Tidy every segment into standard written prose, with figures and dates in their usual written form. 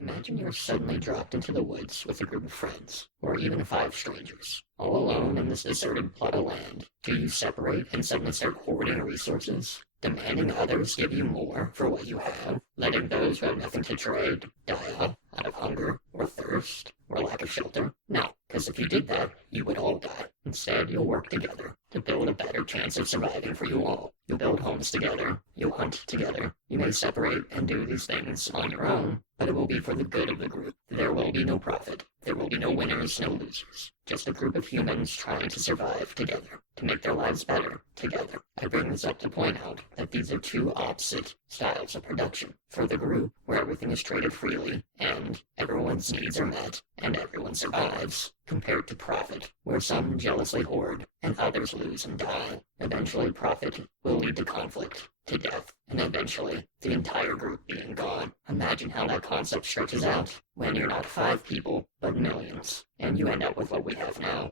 Imagine you're suddenly dropped into the woods with a group of friends, or even five strangers, all alone in this deserted plot of land. Do you separate and suddenly start hoarding resources, demanding others give you more for what you have, letting those who have nothing to trade die off out of hunger, or thirst, or lack of shelter? No, because if you did that, you would all die. Instead, you'll work together to build a better chance of surviving for you all. You'll build homes together, you'll hunt together. You may separate and do these things on your own, but it will be for the good of the group. There will be no profit. There will be no winners, no losers. Just a group of humans trying to survive together, to make their lives better together. I bring this up to point out that these are two opposite styles of production. For the group, where everything is traded freely, and everyone's needs are met, and everyone survives, compared to profit, where some jealously hoard, and others lose and die. Eventually, profit will lead to conflict, to death, and eventually, the entire group being gone. Imagine how that concept stretches out when you're not 5 people, but millions, and you end up with what we have now.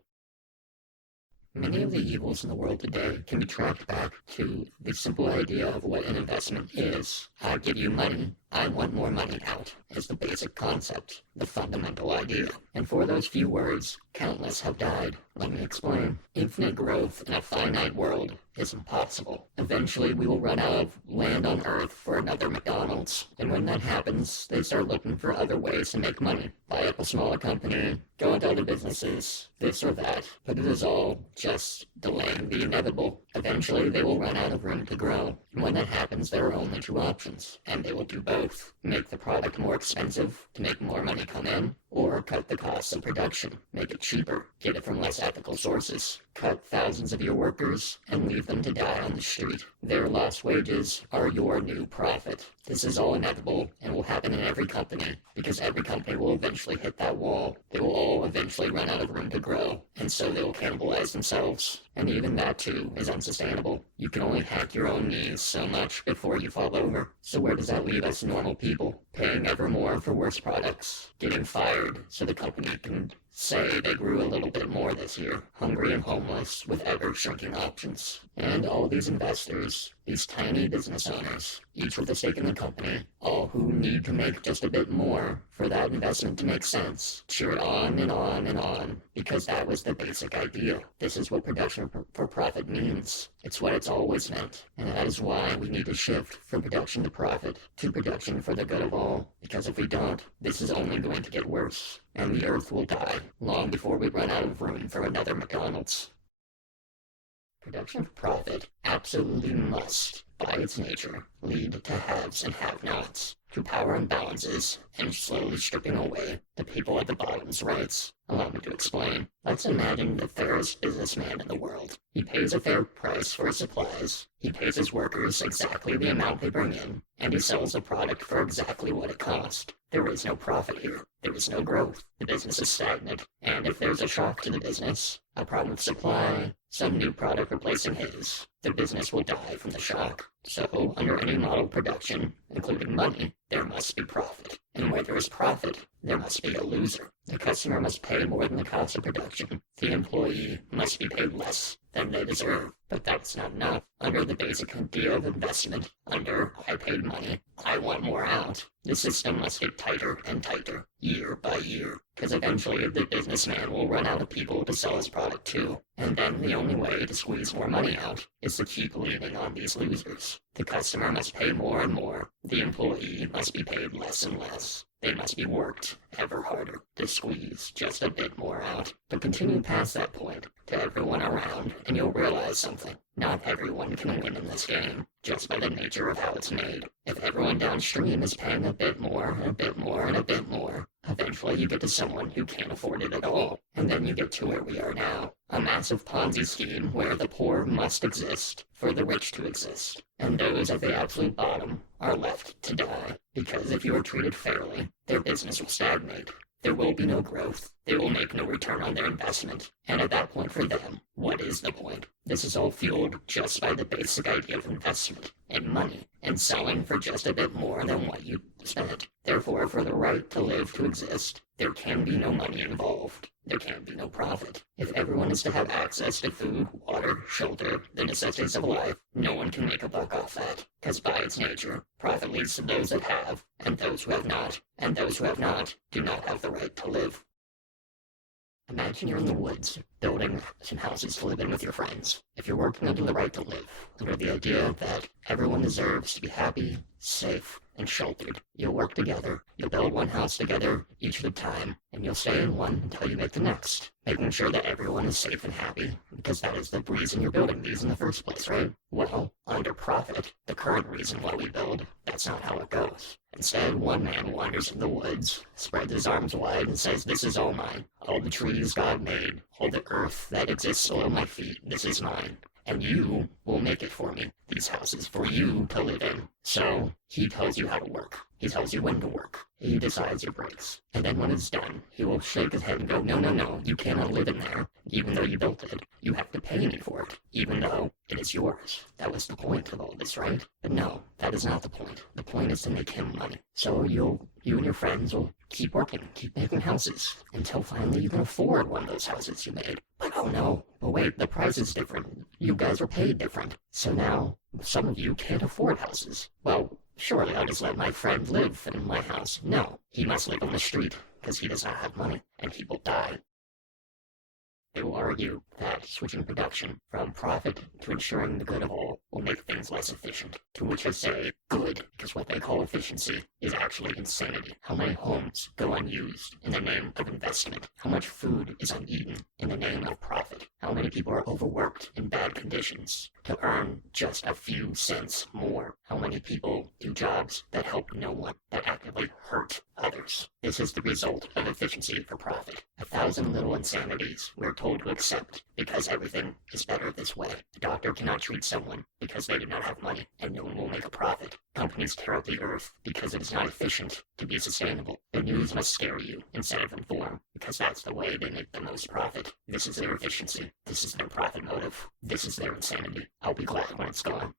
Many of the evils in the world today can be tracked back to the simple idea of what an investment is. I give you money, I want more money out, is the basic concept, the fundamental idea. And for those few words, countless have died. Let me explain. Infinite growth in a finite world is impossible. Eventually we will run out of land on Earth for another McDonald's. And when that happens, they start looking for other ways to make money. Buy up a smaller company, go into other businesses, this or that. But it is all just delaying the inevitable. Eventually they will run out of room to grow. And when that happens, there are only 2 options, and they will do both. Make the product more expensive to make more money come in, or cut the costs of production, make it cheaper, get it from less ethical sources, cut thousands of your workers, and leave them to die on the street. Their lost wages are your new profit. This is all inevitable and will happen in every company, because every company will eventually hit that wall. They will all eventually run out of room to grow, and so they will cannibalize themselves. And even that too is unsustainable. You can only hack your own knees so much before you fall over. So where does that leave us normal people? Paying ever more for worse products, getting fired so the company can say they grew a little bit more this year, hungry and homeless with ever-shrinking options. And all these investors, these tiny business owners, each with a stake in the company, all who need to make just a bit more for that investment to make sense, cheer it on and on and on, because that was the basic idea. This is what production for profit means. It's what it's always meant, and that is why we need to shift from production to profit, to production for the good of all, because if we don't, this is only going to get worse, and the earth will die long before we run out of room for another McDonald's. Production for profit absolutely must, by its nature, lead to haves and have-nots, to power imbalances, and slowly stripping away the people at the bottom's rights. Allow me to explain. Let's imagine the fairest businessman in the world. He pays a fair price for his supplies, he pays his workers exactly the amount they bring in, and he sells a product for exactly what it cost. There is no profit here. There is no growth. The business is stagnant, and if there's a shock to the business, a problem with supply, some new product replacing his, the business will die from the shock. So, under any model of production, including money, there must be profit. And where there is profit, there must be a loser. The customer must pay more than the cost of production. The employee must be paid less than they deserve. But that's not enough. Under the basic idea of investment, under I paid money, I want more out, the system must get tighter and tighter, year by year, because eventually the businessman will run out of people to sell his product to, and then the only way to squeeze more money out is to keep leaning on these losers. The customer must pay more and more, the employee must be paid less and less. They must be worked ever harder to squeeze just a bit more out. But continue past that point to everyone around, and you'll realize something. Not everyone can win in this game, just by the nature of how it's made. If everyone downstream is paying a bit more, and a bit more, and a bit more, eventually you get to someone who can't afford it at all. And then you get to where we are now. A massive Ponzi scheme where the poor must exist for the rich to exist. And those at the absolute bottom are left to die. Because if you are treated fairly, their business will stagnate. There will be no growth. They will make no return on their investment. And at that point for them, what is the point? This is all fueled just by the basic idea of investment and money and selling for just a bit more than what you spent. Therefore, for the right to live to exist, there can be no money involved. there can be no profit. If everyone is to have access to food, water, shelter, the necessities of life, no one can make a buck off that, because by its nature, profit leads to those that have, and those who have not, and those who have not do not have the right to live. Imagine you're in the woods, building some houses to live in with your friends. If you're working under the right to live, under the idea that everyone deserves to be happy, safe, and sheltered, you'll work together, you'll build one house together each at a time, and you'll stay in one until you make the next, making sure that everyone is safe and happy, because that is the reason you're building these in the first place, right? Well, under profit, the current reason why we build, that's not how it goes. Instead, one man wanders in the woods, spreads his arms wide, and says, "This is all mine. All the trees God made, all the earth that exists below my feet, this is mine. And you will make it for me, these houses for you to live in." So, he tells you how to work. He tells you when to work. He decides your breaks. And then when it's done, he will shake his head and go, "No, no, no, you cannot live in there, even though you built it. You have to pay me for it, even though it is yours." That was the point of all this, right? But no, that is not the point. The point is to make him money. So you and your friends will keep working, keep making houses, until finally you can afford one of those houses you made. But oh no, but wait, the price is different. You guys are paid different. So now, some of you can't afford houses. Well, surely I'll just let my friend live in my house. No, he must live on the street, because he does not have money, and he will die. They will argue that switching production from profit to ensuring the good of all will make things less efficient, to which I say good, because what they call efficiency is actually insanity. How many homes go unused in the name of investment? How much food is uneaten in the name of profit? How many people are overworked in bad conditions to earn just a few cents more? How many people do jobs that help no one, that actively hurt others? This is the result of efficiency for profit. 1,000 little insanities we're told to accept because everything is better this way. A doctor cannot treat someone because they do not have money, and no one will make a profit. Companies tear up the earth because it is not efficient to be sustainable. The news must scare you instead of inform, because that's the way they make the most profit. This is their efficiency. This is their profit motive. This is their insanity. I'll be glad when it's gone.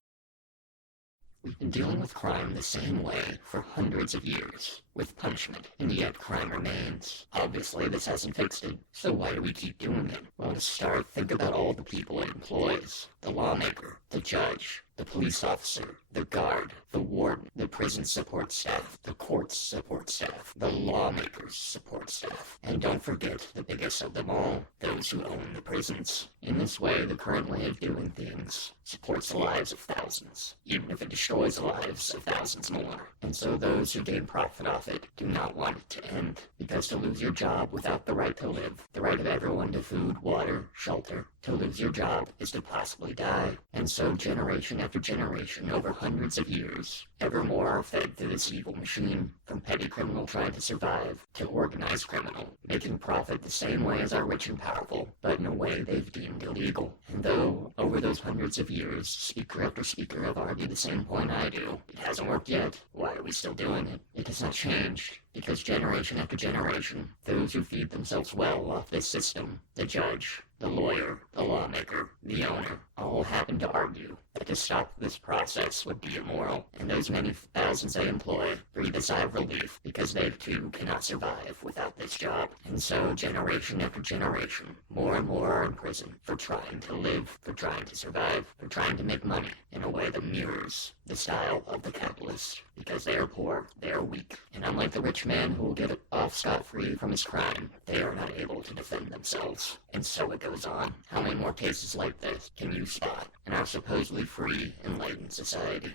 We've been dealing with crime the same way for hundreds of years, with punishment, and yet crime remains. Obviously, this hasn't fixed it, so why do we keep doing it? Well, to start, think about all the people it employs. The lawmaker, the judge, the police officer, the guard, the warden, the prison support staff, the courts support staff, the lawmakers support staff, and don't forget the biggest of them all, those who own the prisons. In this way, the current way of doing things supports the lives of thousands, even if it destroys the lives of thousands more. And so those who gain profit off it do not want it to end, because to lose your job without the right to live, the right of everyone to food, water, shelter, to lose your job is to possibly die. And so generation after generation, over hundreds of years, ever more are fed through this evil machine, from petty criminal trying to survive to organized criminal, making profit the same way as our rich and powerful, but in a way they've deemed illegal. And though, over those hundreds of years, speaker after speaker have argued the same point I do, it hasn't worked yet, why are we still doing it? It has not changed, because generation after generation, those who feed themselves well off this system, the judge, the lawyer, the lawmaker, the owner, all happen to argue that to stop this process would be immoral, and those many thousands they employ breathe a sigh of relief because they too cannot survive without this job. And so generation after generation, more and more are in prison for trying to live, for trying to survive, for trying to make money in a way that mirrors the style of the capitalist, because they are poor, they are weak, and unlike the rich man who will get off scot-free from his crime, they are not able to defend themselves. And so it goes on. How many more cases like this can you spot in our supposedly free, enlightened society?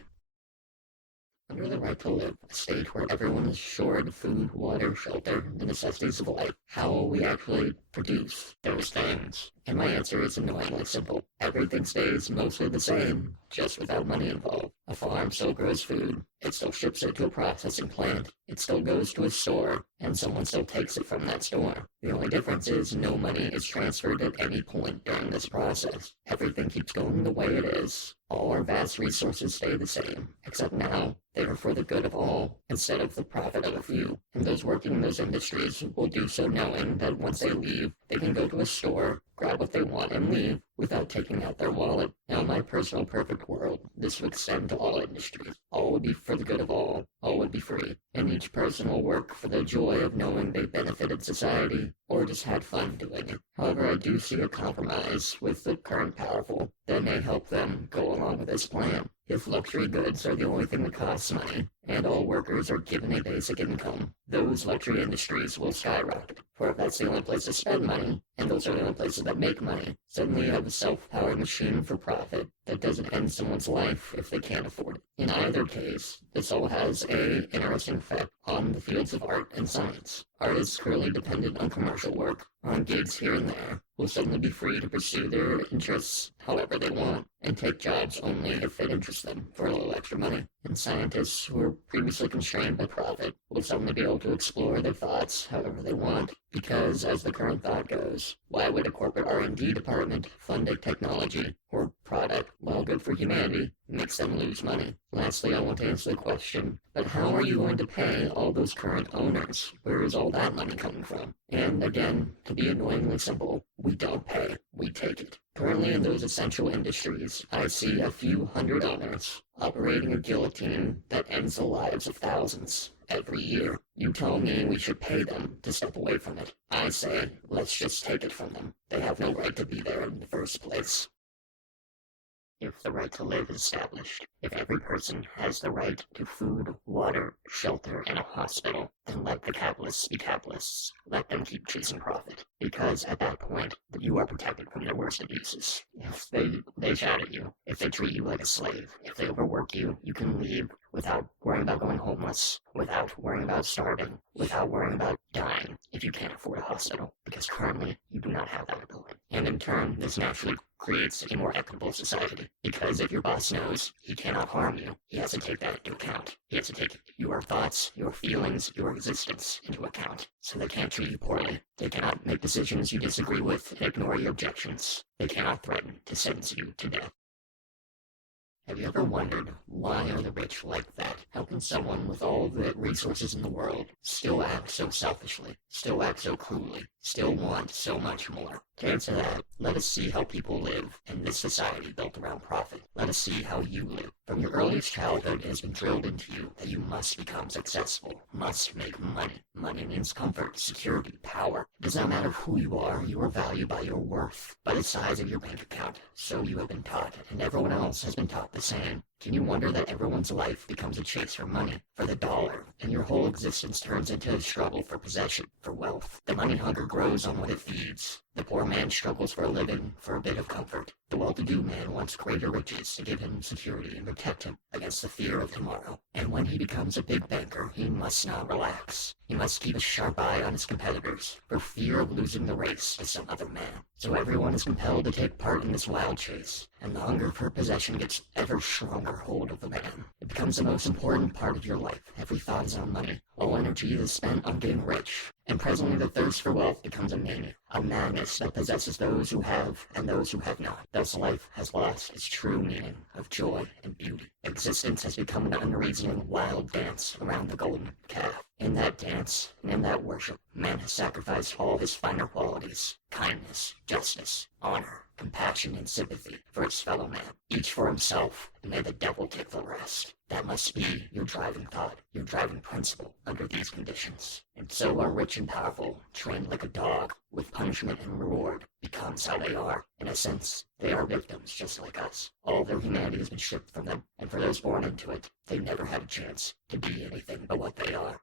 Under the right to live, a state where everyone is assured of food, water, shelter, the necessities of life, how will we actually produce those things? And my answer is annoyingly simple. Everything stays mostly the same, just without money involved. A farm still grows food, it still ships it to a processing plant, it still goes to a store, and someone still takes it from that store. The only difference is no money is transferred at any point during this process. Everything keeps going the way it is. All our vast resources stay the same, except now they are for the good of all, instead of the profit of a few. And those working in those industries will do so knowing that once they leave, They can go to a store, grab what they want, and leave without taking out their wallet. Now, in my personal perfect world, this would extend to all industries. All would be for the good of all would be free, and each person will work for the joy of knowing they benefited society, or just had fun doing it. However, I do see a compromise with the current powerful that may help them go along with this plan. If luxury goods are the only thing that costs money, and all workers are given a basic income, those luxury industries will skyrocket. For if that's the only place to spend money, and those are the only places that make money, suddenly you have a self-powered machine for profit that doesn't end someone's life if they can't afford it. In either case, this all has an interesting effect on the fields of art and science. Artists currently dependent on commercial work, on gigs here and there, will suddenly be free to pursue their interests however they want, and take jobs only if it interests them for a little extra money. And scientists who were previously constrained by profit will suddenly be able to explore their thoughts however they want, because as the current thought goes, why would a corporate R&D department fund a technology or product, while good for humanity, makes them lose money? Lastly, I want to answer the question, but how are you going to pay all those current owners? Where is all that money coming from? And again, to be annoyingly simple, we don't pay, we take it. Currently in those essential industries, I see a few hundred owners operating a guillotine that ends the lives of thousands every year. You tell me we should pay them to step away from it. I say, let's just take it from them. They have no right to be there in the first place. If the right to live is established, if every person has the right to food, water, shelter, and a hospital, then let the capitalists be capitalists. Let them keep chasing profit. Because at that point, you are protected from their worst abuses. If they shout at you, if they treat you like a slave, if they overwork you, you can leave without worrying about going homeless, without worrying about starving, without worrying about dying if you can't afford a hospital, because currently you do not have that ability. And in turn, this naturally creates a more equitable society, because if your boss knows he cannot harm you, he has to take that into account. He has to take your thoughts, your feelings, your existence into account, so they can't treat you poorly. They cannot make decisions you disagree with and ignore your objections. They cannot threaten to sentence you to death. Have you ever wondered, why are the rich like that? How can someone with all the resources in the world still act so selfishly, still act so cruelly, still want so much more? To answer that, let us see how people live in this society built around profit. Let us see how you live. From your earliest childhood, it has been drilled into you that you must become successful, must make money. Money means comfort, security, power. It does not matter who you are valued by your worth, by the size of your bank account. So you have been taught, and everyone else has been taught the same. Can you wonder that everyone's life becomes a chase for money, for the dollar, and your whole existence turns into a struggle for possession, for wealth? The money hunger grows on what it feeds. The poor man struggles for a living, for a bit of comfort. The well-to-do man wants greater riches to give him security and protect him against the fear of tomorrow. And when he becomes a big banker, he must not relax. He must keep a sharp eye on his competitors, for fear of losing the race to some other man. So everyone is compelled to take part in this wild chase, and the hunger for possession gets ever stronger hold of the man. It becomes the most important part of your life. Every thought is on money. All energy is spent on getting rich. And presently the thirst for wealth becomes a mania, a madness that possesses those who have and those who have not. Thus life has lost its true meaning of joy and beauty. Existence has become an unreasoning wild dance around the golden calf. In that dance, and in that worship, man has sacrificed all his finer qualities: kindness, justice, honor, compassion, and sympathy for his fellow man, each for himself, and may the devil take the rest. That must be your driving thought, your driving principle under these conditions. And so our rich and powerful, trained like a dog, with punishment and reward, becomes how they are. In a sense, they are victims just like us. All their humanity has been stripped from them, and for those born into it, they never had a chance to be anything but what they are.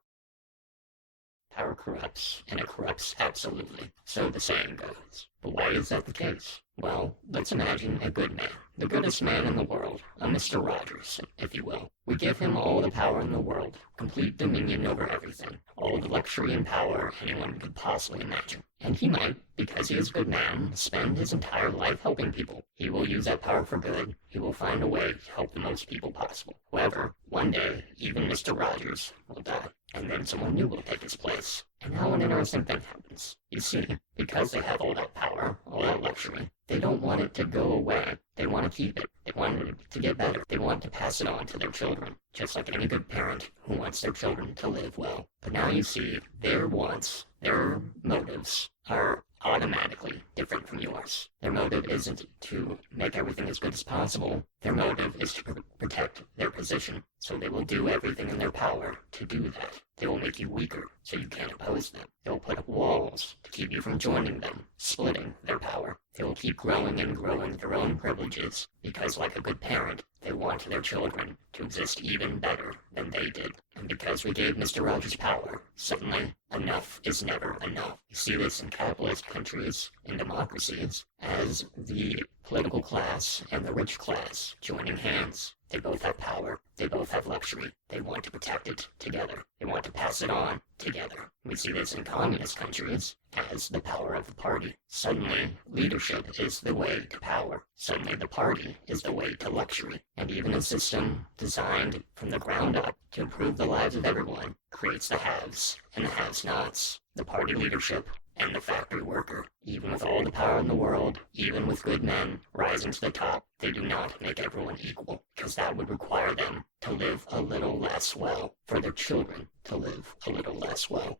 Power corrupts, and it corrupts absolutely, so the saying goes. But why is that the case? Well, let's imagine a good man, the goodest man in the world, a Mr. Rogers, if you will. We give him all the power in the world, complete dominion over everything, all the luxury and power anyone could possibly imagine. And he might, because he is a good man, spend his entire life helping people. He will use that power for good. He will find a way to help the most people possible. However, one day, even Mr. Rogers will die, and then someone new will take his place. And now an interesting thing happens. You see, because they have all that power, all that luxury, they don't want it to go away. They want to keep it. They want it to get better. They want to pass it on to their children, just like any good parent who wants their children to live well. But now you see, their wants, their motives are automatically different from yours. Their motive isn't to make everything as good as possible. Their motive is to protect their position, so they will do everything in their power to do that. They will make you weaker, so you can't oppose them. They will put up walls to keep you from joining them, splitting their power. They will keep growing and growing their own privileges, because like a good parent, they want their children to exist even better than they did. And because we gave Mr. Rogers power, suddenly, enough is never enough. You see this in capitalist countries, in democracies, as the political class and the rich class joining hands. They both have power. They both have luxury. They want to protect it together. They want to pass it on together. We see this in communist countries as the power of the party. Suddenly, leadership is the way to power. Suddenly, the party is the way to luxury. And even a system designed from the ground up to improve the lives of everyone creates the haves and the have-nots. The party leadership and the factory worker. Even with all the power in the world, even with good men rising to the top, they do not make everyone equal, because that would require them to live a little less well, for their children to live a little less well.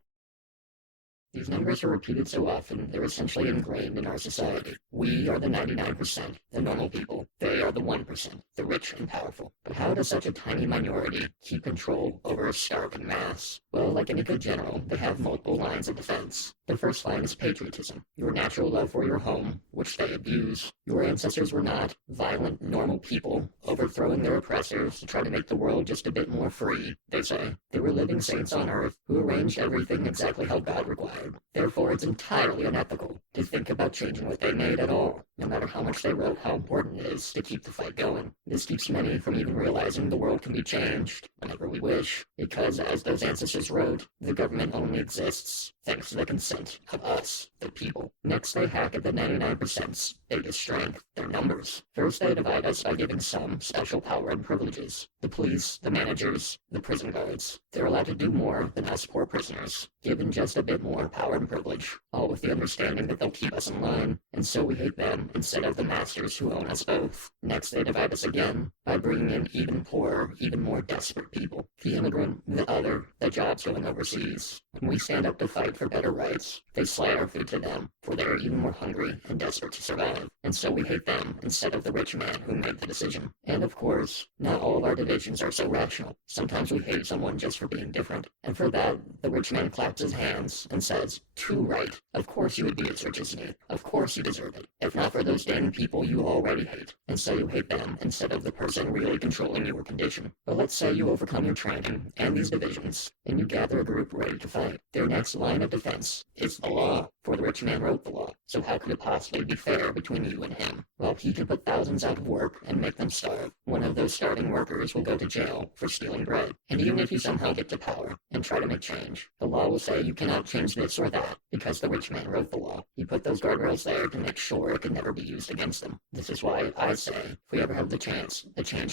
These numbers are repeated so often, they're essentially ingrained in our society. We are the 99%, the normal people. They are the 1%, the rich and powerful. But how does such a tiny minority keep control over a starving mass? Well, like any good general, they have multiple lines of defense. The first line is patriotism, your natural love for your home, which they abuse. Your ancestors were not violent, normal people, overthrowing their oppressors to try to make the world just a bit more free, they say. They were living saints on earth who arranged everything exactly how God required. Therefore, it's entirely unethical to think about changing what they made at all, no matter how much they wrote how important it is to keep the fight going. This keeps many from even realizing the world can be changed whenever we wish, because as those ancestors wrote, the government only exists thanks to the consent of us, the people. Next, they hack at the 99%'s biggest strength, their numbers. First, they divide us by giving some special power and privileges. The police, the managers, the prison guards. They're allowed to do more than us poor prisoners, given just a bit more power and privilege, all with the understanding that they'll keep us in line, and so we hate them instead of the masters who own us both. Next, they divide us again by bringing in even poorer, even more desperate people. The immigrant, the other, the jobs going overseas. When we stand up to fight for better rights, they slide our food to them, for they are even more hungry and desperate to survive, and so we hate them instead of the rich man who made the decision. And of course, not all of our divisions are so rational. Sometimes we hate someone just for being different, and for that, the rich man claps his hands and says, "Too right. Of course you would be as rich as me. Of course you deserve it. If not for those damn people you already hate." And so you hate them instead of the person really controlling your condition. But let's say you overcome your training and these divisions, and you gather a group ready to fight. Their next line of defense is the law, for the rich man wrote the law. So how could it possibly be fair between you and him? Well, he can put thousands out of work and make them starve. One of those starving workers will go to jail for stealing bread. And even if you somehow get to power and try to make change, the law will say you cannot change this or that because the rich man wrote the law. He put those guardrails there to make sure it can never be used against them. This is why I say, if we ever have the change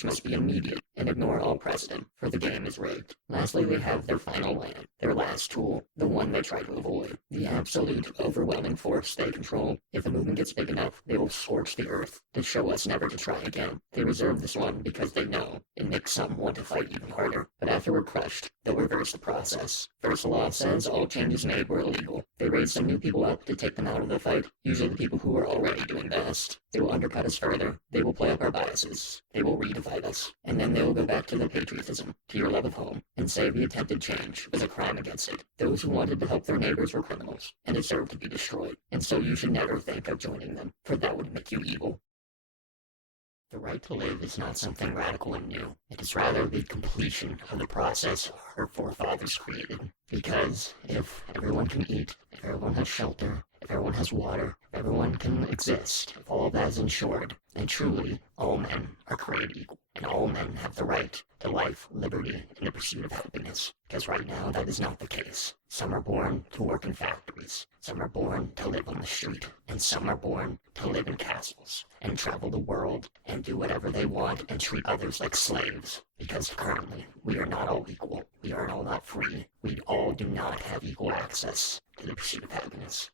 must be immediate and ignore all precedent, for the game is rigged. Lastly, they have their final land, their last tool, the one they try to avoid, the absolute, overwhelming force they control. If the movement gets big enough, they will scorch the earth to show us never to try again. They reserve this one because they know it makes some want to fight even harder. But after we're crushed, they'll reverse the process. First, the law says all changes made were illegal. They raise some new people up to take them out of the fight, usually the people who are already doing best. They will undercut us further. They will play up our biases. They will redivide us. And then they will go back to the patriotism, to your love of home, and say the attempted change was a crime against it. Those who wanted to help their neighbors were criminals, and deserved to be destroyed. And so you should never think of joining them, for that would make you evil. The right to live is not something radical and new. It is rather the completion of the process our forefathers created. Because if everyone can eat, if everyone has shelter, if everyone has water, if everyone can exist, if all of that is ensured, then truly all men are created equal, and all men have the right to life, liberty, and the pursuit of happiness. Because right now that is not the case. Some are born to work in factories, some are born to live on the street, and some are born to live in castles, and travel the world, and do whatever they want, and treat others like slaves. Because currently, we are not all equal. We are all not free. We all do not have equal access to the pursuit of happiness.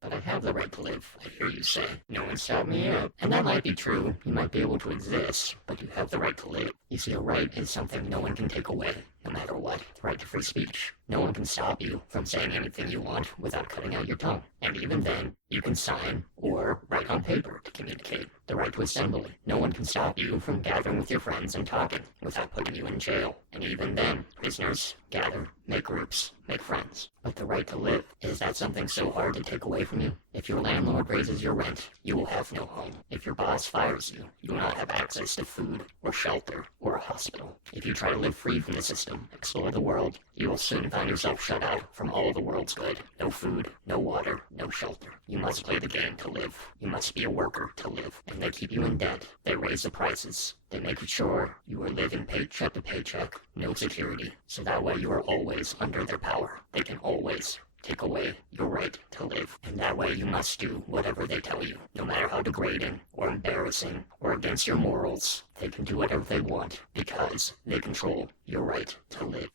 But I have the right to live, I hear you say. No one stopped me up. And that might be true. You might be able to exist, but you have the right to live. You see, a right is something no one can take away. no matter what. The right to free speech. No one can stop you from saying anything you want without cutting out your tongue. And even then, you can sign or write on paper to communicate. The right to assembly. No one can stop you from gathering with your friends and talking without putting you in jail. And even then, prisoners gather, make groups, make friends. But the right to live, is that something so hard to take away from you? If your landlord raises your rent, you will have no home. If your boss fires you, you will not have access to food or shelter or a hospital. If you try to live free from the system, explore the world, you will soon find yourself shut out from all of the world's good. No food, no water, no shelter. You must play the game to live. You must be a worker to live. And they keep you in debt. They raise the prices. They make sure you are living paycheck to paycheck, no security, so that way you are always under their power. They can always take away your right to live, and that way you must do whatever they tell you, no matter how degrading or embarrassing or against your morals. They can do whatever they want because they control your right to live.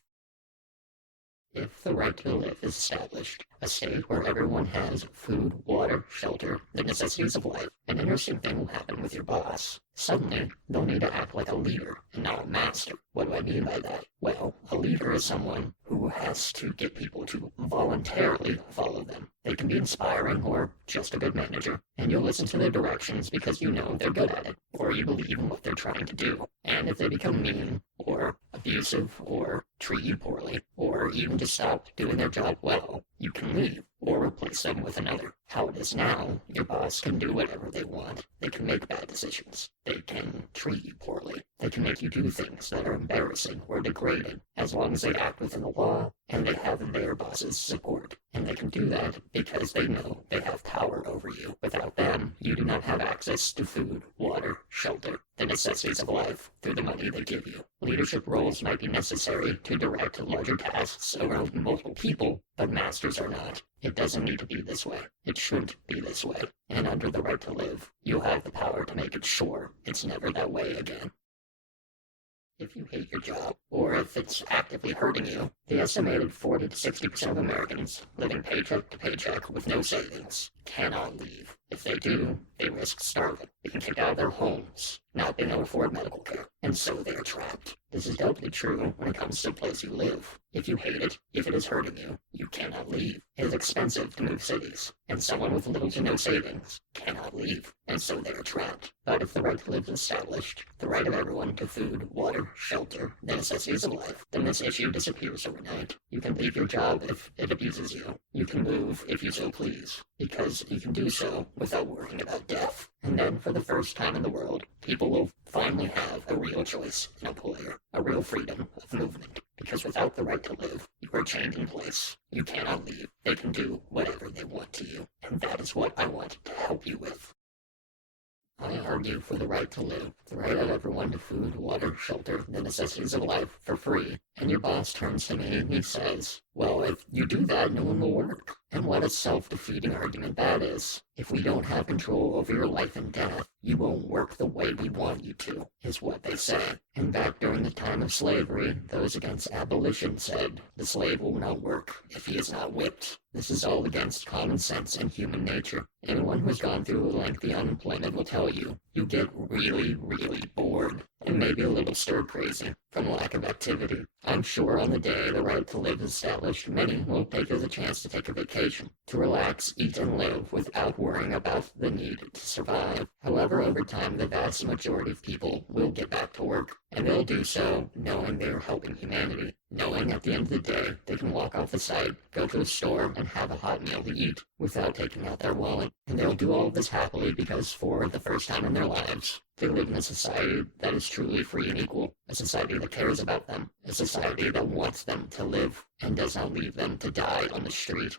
If the right to live is established, a state where everyone has food, water, shelter, the necessities of life, an interesting thing will happen with your boss. Suddenly, they'll need to act like a leader and not a master. What do I mean by that? Well, a leader is someone who has to get people to voluntarily follow them. They can be inspiring or just a good manager, and you'll listen to their directions because you know they're good at it, or you believe in what they're trying to do. And if they become mean, or abusive, or treat you poorly, or even just stop doing their job well, you can leave or replace them with another. How it is now, your boss can do whatever they want. They can make bad decisions. They can treat you poorly. They can make you do things that are embarrassing or degrading, as long as they act within the law and they have their boss's support. And they can do that because they know they have power over you. Without them, you do not have access to food, water, shelter, the necessities of life through the money they give you. Leadership roles might be necessary to direct larger tasks around multiple people, but masters are not. It doesn't need to be this way. It shouldn't be this way. And under the right to live, you'll have the power to make it sure it's never that way again. If you hate your job, or if it's actively hurting you, the estimated 40 to 60% of Americans living paycheck to paycheck with no savings cannot leave. If they do, they risk starving, being kicked out of their homes, not being able to afford medical care, and so they are trapped. This is doubly true when it comes to the place you live. If you hate it, if it is hurting you, you cannot leave. It is expensive to move cities, and someone with little to no savings cannot leave, and so they are trapped. But if the right to live is established, the right of everyone to food, water, shelter, the necessities of life, then this issue disappears overnight. You can leave your job if it abuses you. You can move if you so please, because you can do so without worrying about death. And then, for the first time in the world, people will finally have a real choice in employer, a real freedom of movement. Because without the right to live, you are chained in place. You cannot leave. They can do whatever they want to you. And that is what I want to help you with. I argue for the right to live, the right of everyone to food, water, shelter, the necessities of life for free. And your boss turns to me and he says, well, if you do that, no one will work. And what a self-defeating argument that is. If we don't have control over your life and death, you won't work the way we want you to, is what they say. And back during the time of slavery, those against abolition said, the slave will not work if he is not whipped. This is all against common sense and human nature. Anyone who's gone through lengthy unemployment will tell you, you get really, really bored, and maybe a little stir-crazy from lack of activity. I'm sure on the day the right to live is established, many will take as a chance to take a vacation, to relax, eat, and live without worrying about the need to survive. However, over time, the vast majority of people will get back to work, and they'll do so knowing they're helping humanity, knowing at the end of the day they can walk off the site, go to a store, and have a hot meal to eat without taking out their wallet. And they'll do all of this happily because for the first time in their lives, they live in a society that is truly free and equal, a society that cares about them, a society that wants them to live and does not leave them to die on the street.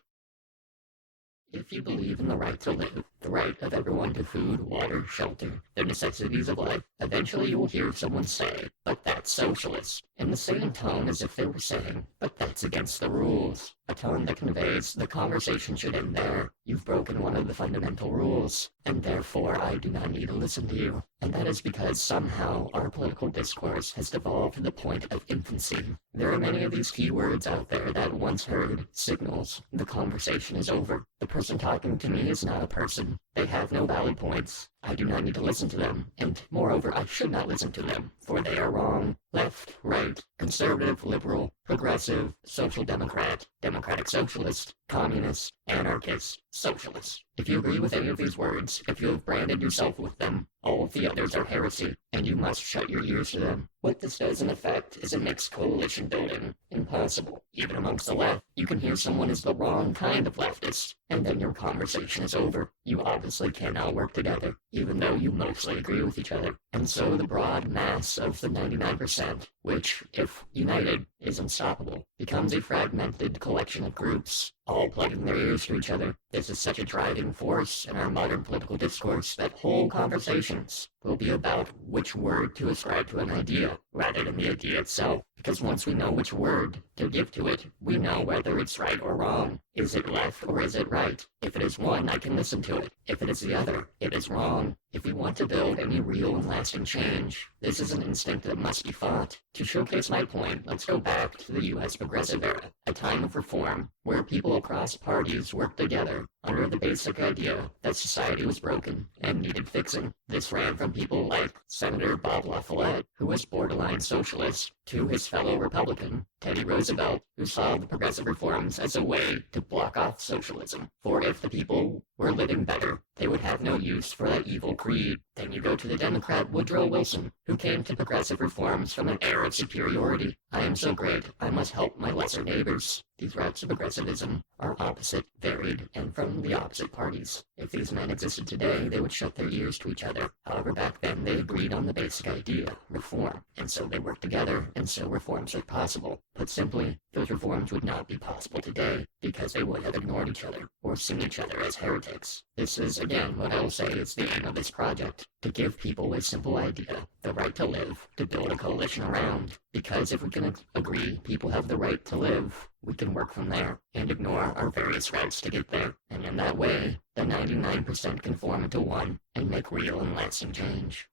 If you believe in the right to live, the right of everyone to food, water, shelter, the necessities of life, eventually you will hear someone say, but that's socialist, in the same tone as if they were saying, but that's against the rules. A tone that conveys the conversation should end there. You've broken one of the fundamental rules, and therefore I do not need to listen to you. And that is because somehow our political discourse has devolved to the point of infancy. There are many of these keywords out there that once heard signals the conversation is over. The person talking to me is not a person. They have no valid points. I do not need to listen to them, and moreover, I should not listen to them, for they are wrong. Left, right, conservative, liberal, progressive, social democrat, democratic socialist, communist, anarchist, socialist. If you agree with any of these words, if you have branded yourself with them, all of the others are heresy, and you must shut your ears to them. What this does in effect is it makes coalition building impossible. Even amongst the left, you can hear someone is the wrong kind of leftist, and then your conversation is over. You obviously cannot work together, even though you mostly agree with each other. And so the broad mass of the 99%, which, if united, is unstoppable, becomes a fragmented collection of groups, all plugging their ears to each other. This is such a driving force in our modern political discourse that whole conversations will be about which word to ascribe to an idea, rather than the idea itself. Because once we know which word to give to it, we know whether it's right or wrong. Is it left or is it right? If it is one, I can listen to it. If it is the other, it is wrong. If we want to build any real and lasting change, this is an instinct that must be fought. To showcase my point, let's go back to the U.S. Progressive era, a time of reform, where people across parties worked together under the basic idea that society was broken and needed fixing. This ran from people like Senator Bob La Follette, who was borderline socialist, to his fellow Republican, Teddy Roosevelt, who saw the progressive reforms as a way to block off socialism. For if the people were living better, they would have no use for that evil creed. Then you go to the Democrat Woodrow Wilson, who came to progressive reforms from an era of superiority. I am so great, I must help my lesser neighbors. These routes of progressivism are opposite, varied, and from the opposite parties. If these men existed today, they would shut their ears to each other. However, back then they agreed on the basic idea, reform, and so they worked together, and so reforms are possible. Put simply, those reforms would not be possible today, because they would have ignored each other, or seen each other as heretics. This is, again, what I will say is the aim of this project, to give people a simple idea, the right to live, to build a coalition around. Because if we can agree people have the right to live, we can work from there, and ignore our various routes to get there. And in that way, the 99% can form into one, and make real and lasting change.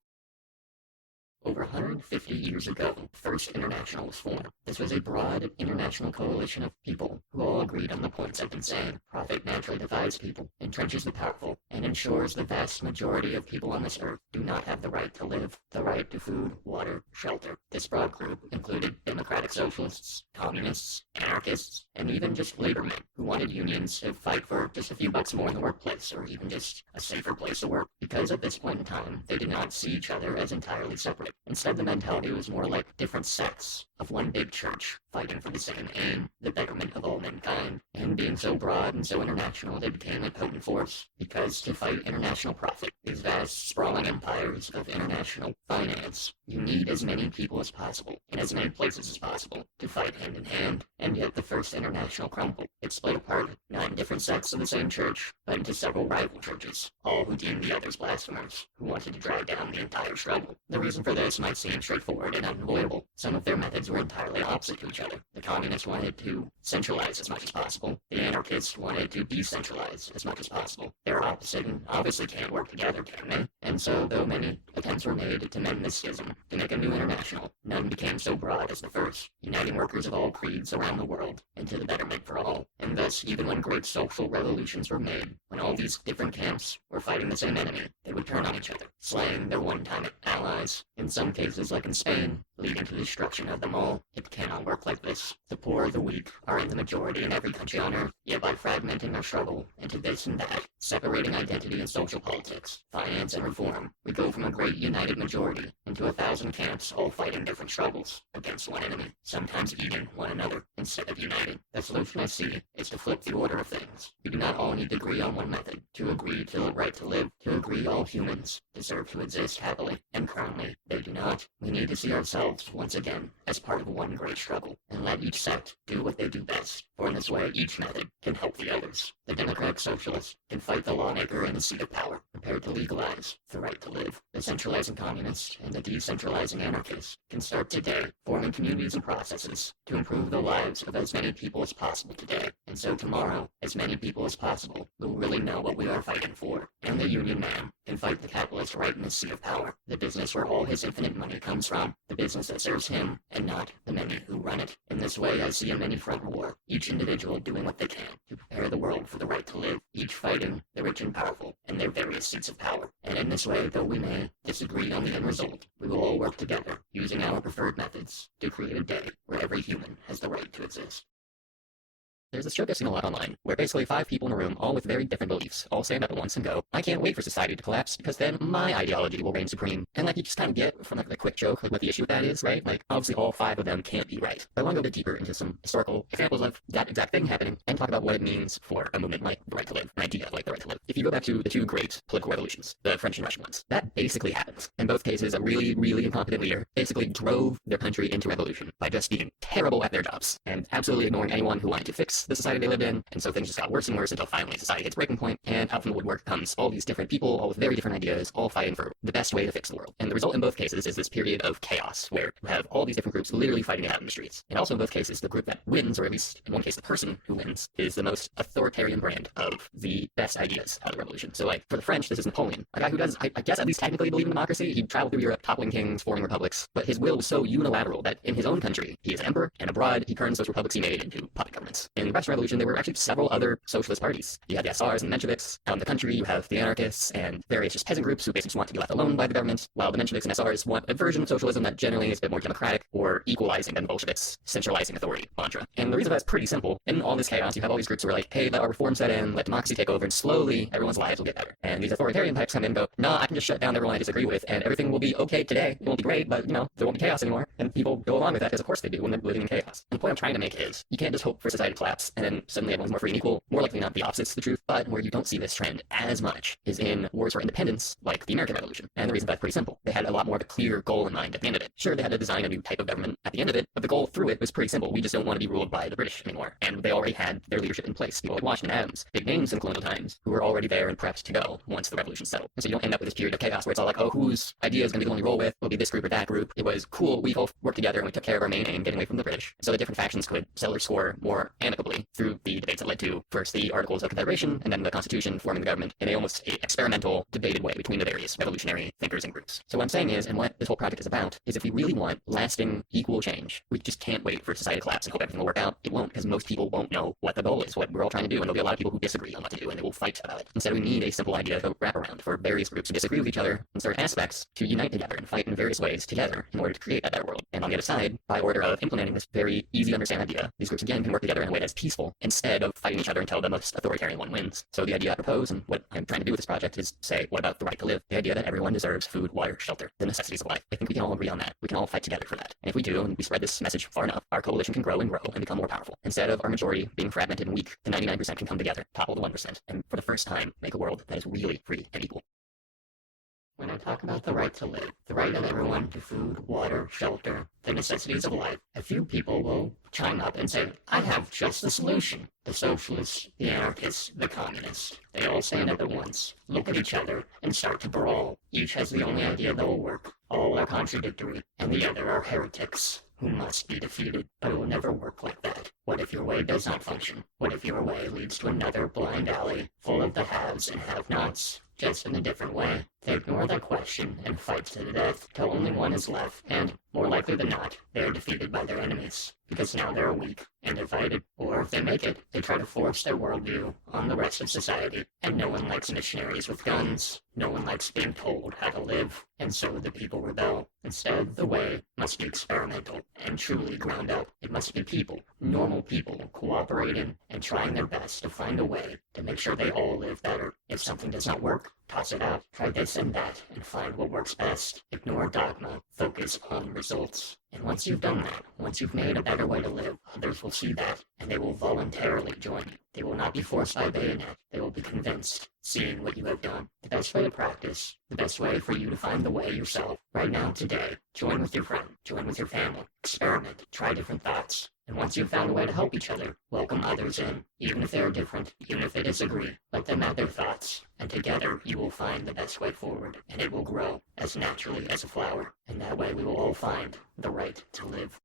Over 150 years ago, First International was formed. This was a broad international coalition of people who all agreed on the points I've been saying. Profit naturally divides people, entrenches the powerful, and ensures the vast majority of people on this earth do not have the right to live, the right to food, water, shelter. This broad group included democratic socialists, communists, anarchists, and even just labormen who wanted unions to fight for just a few bucks more in the workplace, or even just a safer place to work. Because at this point in time, they did not see each other as entirely separate. Instead, the mentality was more like different sects of one big church, fighting for the same aim, the betterment of all mankind. And being so broad and so international, they became a potent force. Because to fight international profit, these vast, sprawling empires of international finance, you need as many people as possible, in as many places as possible, to fight hand in hand. And yet the First International crumbled. It split apart, not in different sects of the same church, but into several rival churches, all who deemed the others blasphemers, who wanted to drag down the entire struggle. The reason for this might seem straightforward and unavoidable. Some of their methods were entirely opposite to each other. The communists wanted to centralize as much as possible. The anarchists wanted to decentralize as much as possible. They're opposite and obviously can't work together, can they? And so, though many attempts were made to mend this schism, to make a new international, none became so broad as the first, uniting workers of all creeds around the world into the betterment for all. And thus, even when great social revolutions were made, when all these different camps were fighting the same enemy, they would turn on each other, slaying their one-time allies. In some cases, like in Spain, leading to the destruction of them all. It cannot work like this. The poor, the weak, are in the majority in every country on earth, yet by fragmenting our struggle into this and that, separating identity and social politics, finance and reform, we go from a great united majority into 1,000 camps all fighting different struggles against one enemy, sometimes eating one another instead of uniting. The solution I see is to flip the order of things. We do not all need to agree on one method, to agree to the right to live, to agree all humans deserve to exist happily, and currently they do not. We need to see ourselves once again as part of one great struggle, and let each sect do what they do best, for in this way each method can help the others. The democratic socialist can fight the lawmaker in his seat of power, the prepared to legalize the right to live. The centralizing communists and the decentralizing anarchists can start today forming communities and processes to improve the lives of as many people as possible today. And so tomorrow, as many people as possible will really know what we are fighting for. And the union man can fight the capitalist right in the seat of power, the business where all his infinite money comes from, the business that serves him and not the many who run it. In this way, I see a many-front war, each individual doing what they can to prepare the world for the right to live, each fighting the rich and powerful in their various seats of power. And in this way, though we may disagree on the end result, we will all work together, using our preferred methods, to create a day where every human has the right to exist. There's this joke I've seen a lot online, where basically 5 people in a room, all with very different beliefs, all stand up at once and go, I can't wait for society to collapse, because then my ideology will reign supreme. And like, you just kind of get from like the quick joke, like what the issue with that is, right? Like, obviously all 5 of them can't be right. But I want to go a bit deeper into some historical examples of that exact thing happening, and talk about what it means for a movement like the right to live, an idea like the right to live. If you go back to the 2 great political revolutions, the French and Russian ones, that basically happens. In both cases, a really, really incompetent leader basically drove their country into revolution by just being terrible at their jobs, and absolutely ignoring anyone who wanted to fix the society they lived in. And so things just got worse and worse until finally society hits breaking point, and out from the woodwork comes all these different people, all with very different ideas, all fighting for the best way to fix the world. And the result in both cases is this period of chaos, where you have all these different groups literally fighting it out in the streets. And also in both cases, the group that wins, or at least in one case the person who wins, is the most authoritarian brand of the best ideas out of the revolution. So like, for the French, this is Napoleon, a guy who does, I guess, at least technically believe in democracy. He traveled through Europe, toppling kings, forming republics, but his will was so unilateral that in his own country, he is emperor, and abroad, he turns those republics he made into puppet governments. In the Russian Revolution, there were actually several other socialist parties. You had the SRs and the Mensheviks. Out in the country, you have the anarchists and various just peasant groups who basically just want to be left alone by the government, while the Mensheviks and SRs want a version of socialism that generally is a bit more democratic or equalizing than the Bolsheviks' centralizing authority mantra. And the reason that's pretty simple. In all this chaos, you have all these groups who are like, hey, let our reform set in, let democracy take over, and slowly everyone's lives will get better. And these authoritarian types come in and go, nah, I can just shut down everyone I disagree with, and everything will be okay today. It won't be great, but, there won't be chaos anymore. And people go along with that, because of course they do when they're living in chaos. And the point I'm trying to make is, you can't just hope for society to collapse, and then suddenly everyone's more free and equal. More likely not, the opposite's the truth. But where you don't see this trend as much is in wars for independence, like the American Revolution. And the reason that's pretty simple. They had a lot more of a clear goal in mind at the end of it. Sure, they had to design a new type of government at the end of it, but the goal through it was pretty simple. We just don't want to be ruled by the British anymore. And they already had their leadership in place. People like Washington Adams, big names in colonial times, who were already there and prepped to go once the revolution settled. And so you don't end up with this period of chaos where it's all like, oh, whose idea is going to be the one we roll with? Will be this group or that group. It was cool. We all worked together and we took care of our main aim, getting away from the British. So the different factions could settle their score more amicably through the debates that led to first the Articles of Confederation and then the Constitution forming the government in a almost experimental, debated way between the various revolutionary thinkers and groups. So what I'm saying is, and what this whole project is about, is if we really want lasting, equal change, we just can't wait for society to collapse and hope everything will work out. It won't, because most people won't know what the goal is, what we're all trying to do, and there'll be a lot of people who disagree on what to do, and they will fight about it. Instead, we need a simple idea to wrap around for various groups who disagree with each other in certain aspects to unite together and fight in various ways together in order to create a better world. And on the other side, by order of implementing this very easy to understand idea, these groups again can work together in a way that's peaceful instead of fighting each other until the most authoritarian one wins. So the idea I propose, and what I'm trying to do with this project, is say, what about the right to live? The idea that everyone deserves food, water, shelter, the necessities of life. I think we can all agree on that. We can all fight together for that. And if we do, and we spread this message far enough, our coalition can grow and grow and become more powerful. Instead of our majority being fragmented and weak, the 99% can come together, topple the 1%, and for the first time, make a world that is really free and equal. When I talk about the right to live, the right of everyone to food, water, shelter, the necessities of life, a few people will chime up and say, I have just the solution. The socialists, the anarchists, the communists, they all stand up at once, look at each other, and start to brawl. Each has the only idea that will work. All are contradictory, and the other are heretics who must be defeated. But it will never work like that. What if your way does not function? What if your way leads to another blind alley full of the haves and have-nots? Just in a different way. They ignore that question and fight to the death till only one is left, and, more likely than not, they are defeated by their enemies, because now they are weak and divided. Or if they make it, they try to force their worldview on the rest of society, and no one likes missionaries with guns. No one likes being told how to live, and so the people rebel. Instead, the way must be experimental and truly ground up. It must be people, normal people, cooperating and trying their best to find a way to make sure they all live better. If something does not work, toss it out, try this and that, and find what works best. Ignore dogma, focus on results. And once you've done that, once you've made a better way to live, others will see that, and they will voluntarily join you. They will not be forced by bayonet. They will will be convinced, seeing what you have done. The best way to practice, the best way for you to find the way yourself, right now, today, join with your friend, join with your family, experiment, try different thoughts. And once you've found a way to help each other, welcome others in, even if they are different, even if they disagree. Let them add their thoughts, and together you will find the best way forward, and it will grow as naturally as a flower. And that way we will all find the right to live.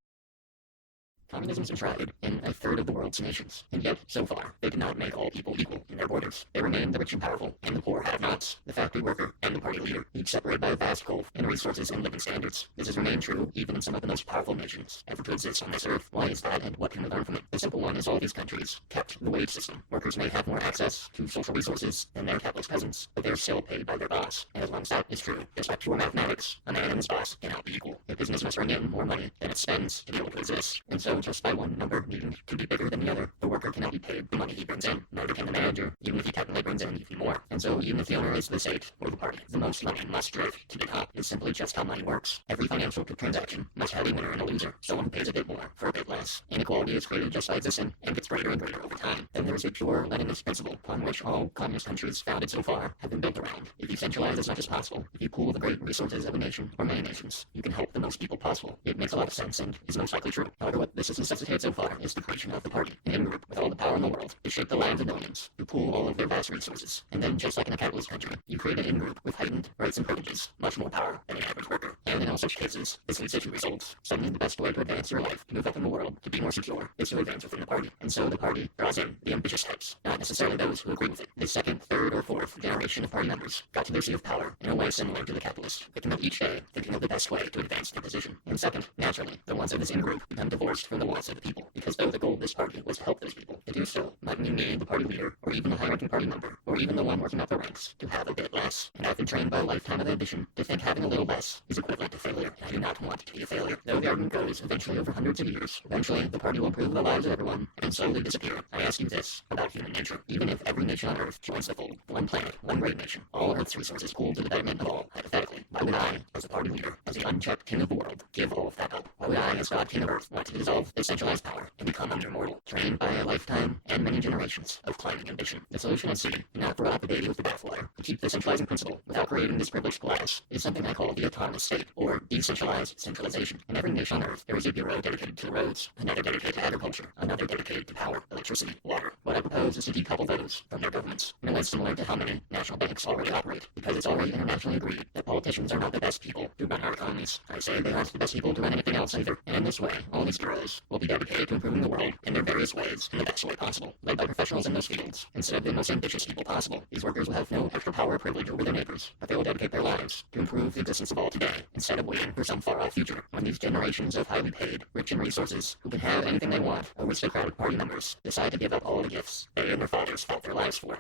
Communism is enshrined in a third of the world's nations, and yet, so far, they did not make all people equal in their borders. They remain the rich and powerful, and the poor have-nots, the factory worker, and the party leader, each separated by a vast gulf in resources and living standards. This has remained true even in some of the most powerful nations ever to exist on this earth. Why is that, and what can we learn from it? The simple one is all these countries kept the wage system. Workers may have more access to social resources than their capitalist cousins, but they are still paid by their boss. And as long as that is true, just like pure mathematics, a man and his boss cannot be equal. A business must bring in more money than it spends to be able to exist. And so, just by one number needing to be bigger than the other, the worker cannot be paid the money he brings in, neither can the manager, even if he technically brings in even more. And so, even if the owner is the state or the party, the most money must drift to get up. It's simply just how money works. Every financial transaction must have a winner and a loser, someone who pays a bit more for a bit less. Inequality is created just by existing and gets greater and greater over time. Then there is a pure Leninist principle upon which all communist countries founded so far have been built around. If you centralize as much as possible, if you pool the great resources of a nation or many nations, you can help the most people possible. It makes a lot of sense and is most likely true. However, what this has necessitated so far is the creation of the party, an in-group with all the power in the world to shape the lives of millions, to pool all of their vast resources. And then, just like in a capitalist country, you create an in-group with heightened rights and privileges, much more power than an average worker. And in all such cases, this leads to two results. Suddenly, the best way to advance your life, to move up in the world, to be more secure, is to advance within the party. And so the party draws in the ambitious types, not necessarily those who agree with it. The second, third, or fourth generation of party members got to their seat of power in a way similar to the capitalist, waking up each day thinking of the best way to advance their position. And second, naturally, the ones of this in-group become divorced from the wants of the people, because though the goal of this party was to help those people, to do so might mean me, the party leader, or even the high-ranking party member, or even the one working up the ranks, to have a bit less. And I've been trained by a lifetime of ambition to think having a little less is equivalent to failure, and I do not want to be a failure. Though the argument goes eventually over hundreds of years, eventually the party will improve the lives of everyone, and slowly disappear. I ask you this about human nature. Even if every nation on Earth joins the fold, one planet, one great nation, all Earth's resources pooled to the betterment of all, hypothetically, why would I, as the party leader, as the unchecked king of the world, give all of that up? Why would I, as God king of Earth, want to dissolve this centralized power and become a mere mortal, trained by a lifetime and many generations of climbing ambition? The solution I see, do not throw out the baby with the bathwater, to keep the centralizing principle without creating this privileged class, is something I call the autonomous state, or decentralized centralization. In every nation on Earth, there is a bureau dedicated to roads, another dedicated to agriculture, another dedicated to power, electricity, water. What I propose is to decouple those from their governments, in a way similar to how many national banks already operate, because it's already internationally agreed that politicians are not the best people to run our economies. I say they aren't the best people to run anything else either, and in this way, all these bureaus will be dedicated to improving the world in their various ways in the best way possible, led by professionals in those fields, instead of the most ambitious people possible. These workers will have no extra power or privilege over their neighbors, but they will dedicate their lives to improve the existence of all today, instead of waiting for some far-off future, when these generations of highly paid, rich in resources, who can have anything they want, aristocratic party members, decide to give up all the gifts they and their fathers fought their lives for.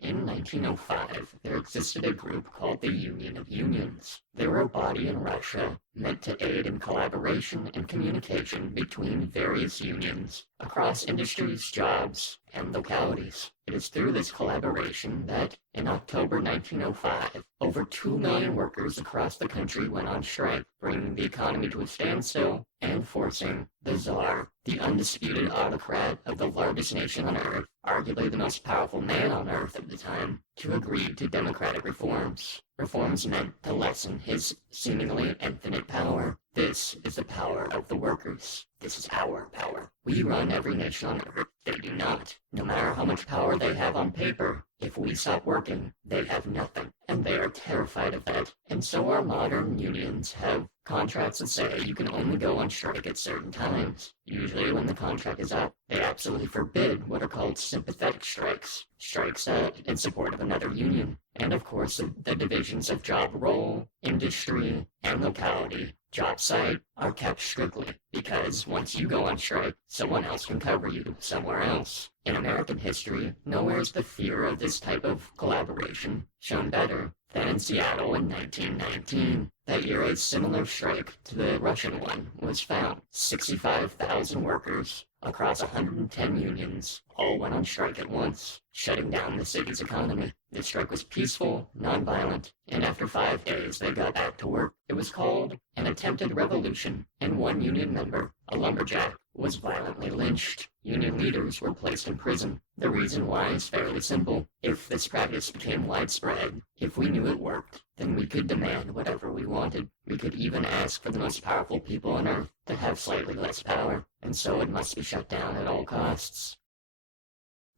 In 1905, there existed a group called the Union of Unions. They were a body in Russia meant to aid in collaboration and communication between various unions across industries, jobs, and localities. It is through this collaboration that, in October 1905, over 2 million workers across the country went on strike, bringing the economy to a standstill and forcing the Tsar, the undisputed autocrat of the largest nation on Earth, arguably the most powerful man on Earth at the time, to agree to democratic reforms. Reforms meant to lessen his seemingly infinite power. This is the power of the workers. This is our power. We run every nation on Earth. They do not. No matter how much power they have on paper, if we stop working, they have nothing. And they are terrified of that. And so our modern unions have contracts that say you can only go on strike at certain times. Usually when the contract is up, they absolutely forbid what are called sympathetic strikes. Strikes in support of another union. And of course, the divisions of job role, industry, and locality, job site, are kept strictly, because once you go on strike, someone else can cover you somewhere else. In American history, nowhere is the fear of this type of collaboration shown better than in Seattle in 1919. That year, a similar strike to the Russian one was found. 65,000 workers across 110 unions all went on strike at once, shutting down the city's economy. The strike was peaceful, nonviolent, and after 5 days they got back to work. It was called an attempted revolution, and one union member, a lumberjack, was violently lynched. Union leaders were placed in prison. The reason why is fairly simple. If this practice became widespread, if we knew it worked, then we could demand whatever we wanted. We could even ask for the most powerful people on Earth to have slightly less power, and so it must be shut down at all costs.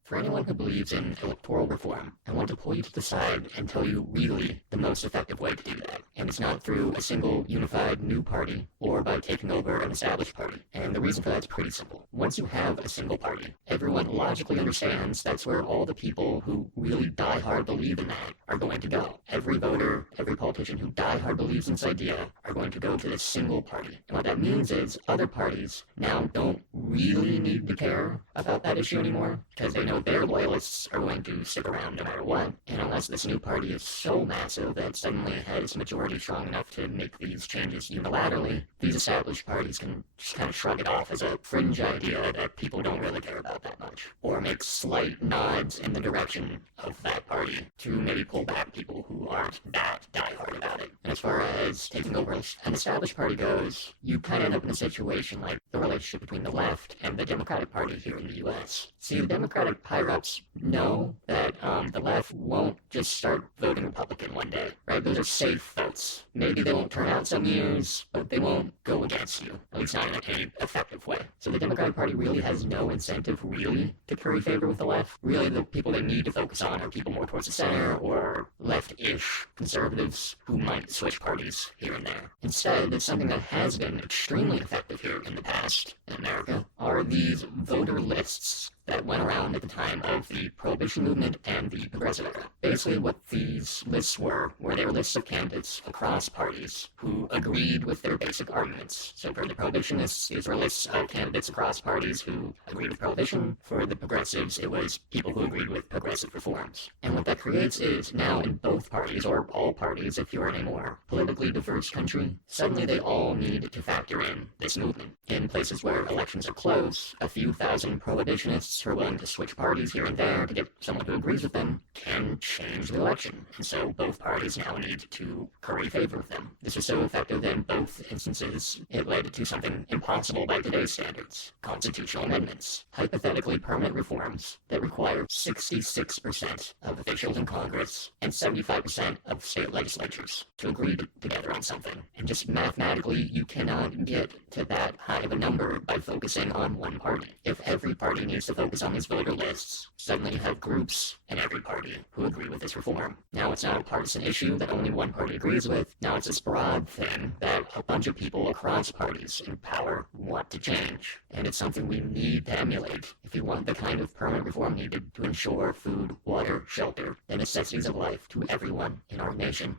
For anyone who believes in electoral reform, I want to pull you to the side and tell you really the most effective way to do that. And it's not through a single unified new party or by taking over an established party. And the reason for that is pretty simple. Once you have a single party, everyone logically understands that's where all the people who really die hard believe in that are going to go. Every voter, every politician who die hard believes in this idea are going to go to this single party. And what that means is other parties now don't really need to care about that issue anymore because they know their loyalists are going to stick around no matter what, and unless this new party is so massive that suddenly has a majority strong enough to make these changes unilaterally, these established parties can just kind of shrug it off as a fringe idea that people don't really care about that much, or make slight nods in the direction of that party to maybe pull back people who aren't that diehard about it. And as far as taking over an established party goes, you kind of end up in a situation like the relationship between the left and the Democratic Party here in the U.S. See, the Democratic higher-ups know that the left won't just start voting Republican one day, right? Those are safe votes. Maybe they won't turn out some years, but they won't go against you, at least not in any effective way. So the Democratic Party really has no incentive, really, to curry favor with the left. Really, the people they need to focus on are people more towards the center or left-ish conservatives who might switch parties here and there. Instead, something that has been extremely effective here in the past in America are these voter lists that went around at the time of the Prohibition movement and the Progressive era. Basically, what these lists were they were lists of candidates across parties who agreed with their basic arguments. So for the Prohibitionists, these were lists of candidates across parties who agreed with Prohibition. For the Progressives, it was people who agreed with progressive reforms. And what that creates is now in both parties, or all parties if you're in a more politically diverse country, suddenly they all need to factor in this movement. In places where elections are close, a few thousand Prohibitionists who are willing to switch parties here and there to get someone who agrees with them can change the election. And so both parties now need to curry favor with them. This was so effective in both instances, it led to something impossible by today's standards: constitutional amendments, hypothetically permanent reforms that require 66% of officials in Congress and 75% of state legislatures to agree together on something. And just mathematically, you cannot get to that high of a number by focusing on one party. If every party needs to focus on these voter lists, suddenly you have groups in every party who agree with this reform. Now it's not a partisan issue that only one party agrees with. Now it's this broad thing that a bunch of people across parties in power want to change. And it's something we need to emulate if we want the kind of permanent reform needed to ensure food, water, shelter, the necessities of life to everyone in our nation.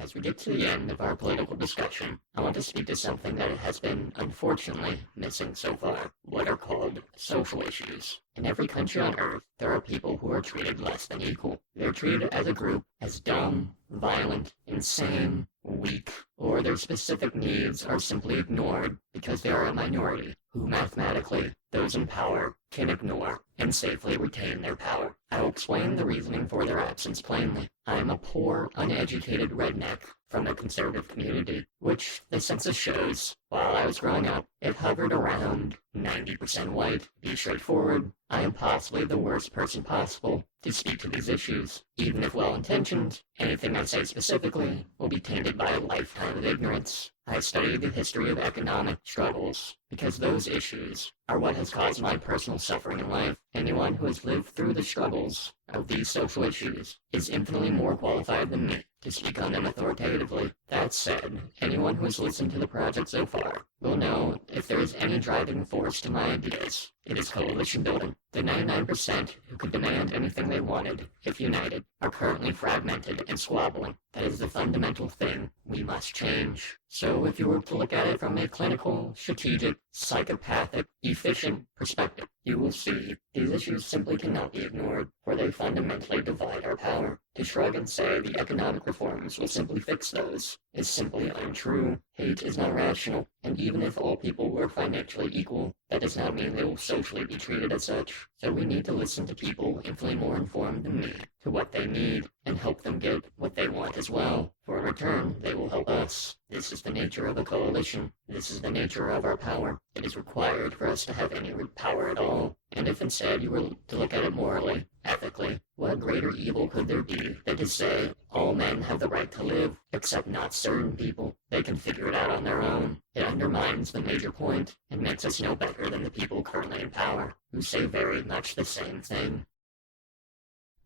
As we get to the end of our political discussion, I want to speak to something that has been, unfortunately, missing so far: what are called social issues. In every country on Earth, there are people who are treated less than equal. They're treated as a group as dumb, violent, insane, weak, or their specific needs are simply ignored because they are a minority who mathematically, those in power, can ignore and safely retain their power. I will explain the reasoning for their absence plainly. I am a poor, uneducated redneck from the conservative community, which the census shows, while I was growing up, it hovered around 90% white. Be straightforward, I am possibly the worst person possible to speak to these issues. Even if well-intentioned, anything I say specifically will be tainted by a lifetime of ignorance. I study the history of economic struggles because those issues are what has caused my personal suffering in life. Anyone who has lived through the struggles of these social issues is infinitely more qualified than me to speak on them authoritatively. That said, anyone who has listened to the project so far will know if there is any driving force to my ideas, it is coalition building. The 99% who could demand anything they wanted, if united, are currently fragmented and squabbling. That is the fundamental thing we must change. So if you were to look at it from a clinical, strategic, psychopathic, efficient perspective, you will see these issues simply cannot be ignored, for they fundamentally divide our power. To shrug and say the economic reforms will simply fix those is simply untrue. Hate is not rational, and even if all people were financially equal, that does not mean they will socially be treated as such. So we need to listen to people infinitely more informed than me, to what they need, and help them get what they want as well. For in return, they will help us. This is the nature of a coalition. This is the nature of our power. It is required for us to have any power at all. And if instead you were to look at it morally, ethically, what greater evil could there be than to say all men have the right to live, except not certain people? They can figure it out on their own. It undermines the major point and makes us no better than the people currently in power, who say very much the same thing.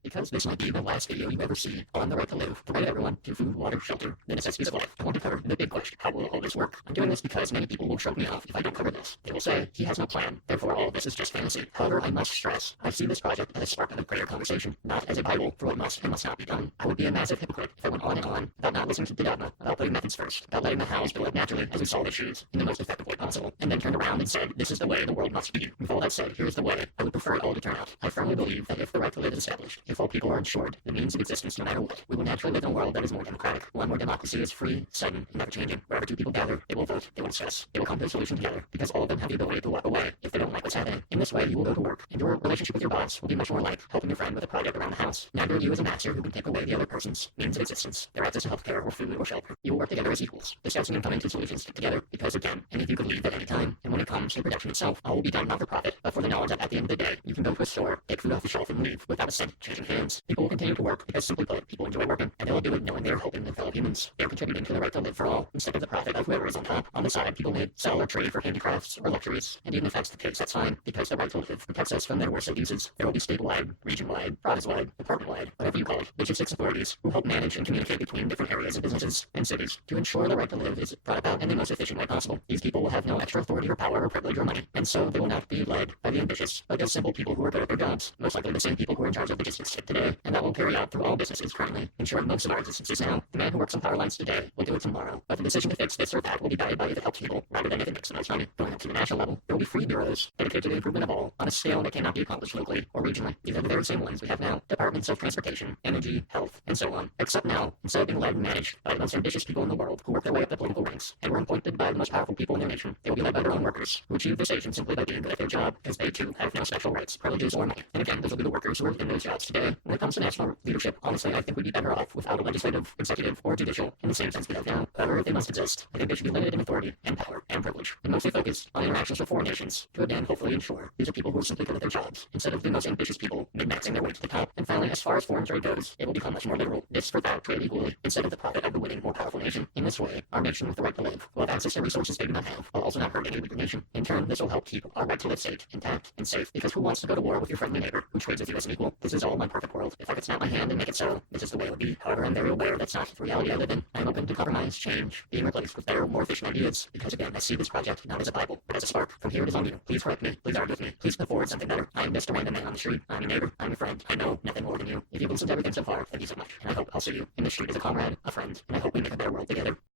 Because this might be the last video you ever see on the right to live, the right of everyone to food, water, shelter, the necessities of life, I want to cover the big question: how will all this work? I'm doing this because many people will shrug me off if I don't cover this. They will say, he has no plan, therefore all of this is just fantasy. However, I must stress, I see this project as a spark of a greater conversation, not as a Bible for what must and must not be done. I would be a massive hypocrite if I went on and on about not listening to the dogma, about putting methods first, about letting the hows build up naturally as we solve issues in the most effective way possible, and then turned around and said, this is the way the world must be. With all that said, here's the way I would prefer it all to turn out. I firmly believe that if the right to live is established, if all people are ensured the means of existence no matter what, we will naturally live in a world that is more democratic, one where democracy is free, sudden, and never changing. Wherever two people gather, they will vote, they will discuss, they will come to a solution together, because all of them have the ability to walk away if they don't like what's happening. In this way, you will go to work, and your relationship with your boss will be much more like helping your friend with a project around the house. Neither of you is a master who can take away the other person's means of existence, their access to healthcare or food or shelter. You will work together as equals, discussing and coming to solutions together, because again, any of you could leave at any time, and when it comes to production itself, all will be done not for profit, but for the knowledge that at the end of the day, you can go to a store, take food off the shelf, and leave without a cent changing hands. People will continue to work because simply put, people enjoy working, and they will do it knowing they are helping their fellow humans. They are contributing to the right to live for all, instead of the profit of whoever is on top. On the side, people may sell or trade for handicrafts or luxuries, and even if that's the case, that's fine, because the right to live protects us from their worst abuses. There will be statewide, region-wide, province-wide, department-wide, whatever you call it, logistics authorities who help manage and communicate between different areas of businesses and cities to ensure the right to live is brought about in the most efficient way possible. These people will have no extra authority or power or privilege or money, and so they will not be led by the ambitious, but just simple people who are good at their jobs, most likely the same people who are in charge of logistics today, and that will carry out through all businesses currently, ensuring most of our existences now. The man who works on power lines today will do it tomorrow, but the decision to fix this or that will be guided by if it helps people, rather than if it makes the most money. Going up to the national level, there will be free bureaus dedicated to the improvement of all, on a scale that cannot be accomplished locally or regionally. These are the very same ones we have now, departments of transportation, energy, health, and so on. Except now, instead of being led and managed by the most ambitious people in the world, who work their way up the political ranks, and were appointed by the most powerful people in their nation, they will be led by their own workers, who achieve this station simply by being good at their job, because they too have no special rights, privileges, or money. And again, those will be the workers who are in those jobs today. When it comes to national leadership, honestly, I think we'd be better off without a legislative, executive, or judicial in the same sense we have now. However, if they must exist, I think they should be limited in authority and power and privilege, and mostly focus on interactions with foreign nations to again hopefully ensure these are people who are simply good at their jobs, instead of the most ambitious people min-maxing their way to the top. And finally, as far as foreign trade goes, it will become much more literal. This for that trade equally, instead of the profit of the winning, more powerful nation. In this way, our nation with the right to live will have access to resources they do not have, while also not hurting any weaker nation. In turn, this will help keep our right to live safe, intact, and safe, because who wants to go to war with your friendly neighbor who trades with you as an equal? This is all my perfect world. If I could snap my hand and make it so, this is the way it would be. However, I'm very aware that's not the reality I live in. I'm open to compromise, change, being replaced with better, more efficient ideas, because again, I see this project not as a Bible, but as a spark. From here it is on you. Please correct me, please argue with me, please put forward something better. I am just a random man on the street. I'm your neighbor, I'm your friend. I know nothing more than you. If you've listened to everything so far, thank you so much. And I hope I'll see you in the street as a comrade, a friend, and I hope we make a better world together.